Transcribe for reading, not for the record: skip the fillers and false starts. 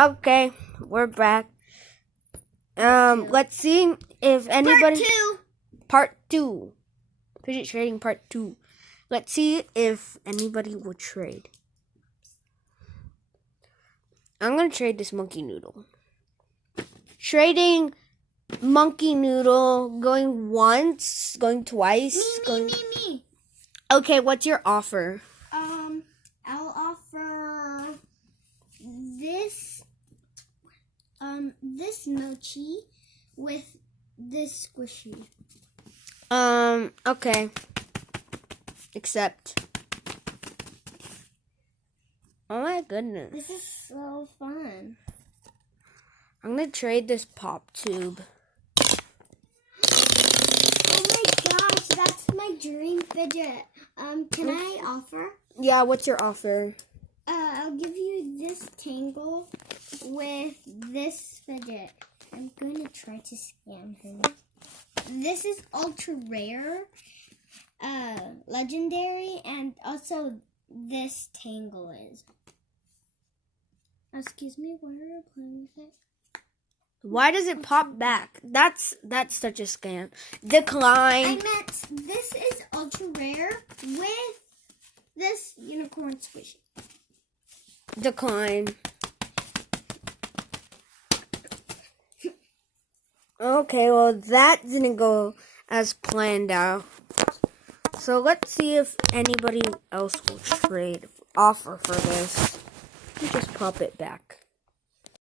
Okay, we're back. Let's see if anybody. Part 2. Fidget trading part 2. Let's see if anybody will trade. I'm gonna trade this monkey noodle. Trading monkey noodle. Going once. Going twice. Me. Okay, what's your offer? I'll offer this this mochi with this squishy. Okay. Accept. Oh my goodness. This is so fun. I'm gonna trade this pop tube. Oh my gosh, that's my dream fidget. Can I offer? Yeah, what's your offer? I'll give you this tangle with this fidget. I'm going to try to scan her. This is ultra rare, legendary, and also this tangle is. Excuse me, why are you playing with it? Why does it pop back? That's such a scam. Decline. I meant this is ultra rare with this unicorn squishy. Decline. Okay, well that didn't go as planned out. So let's see if anybody else will offer for this. Let me just pop it back.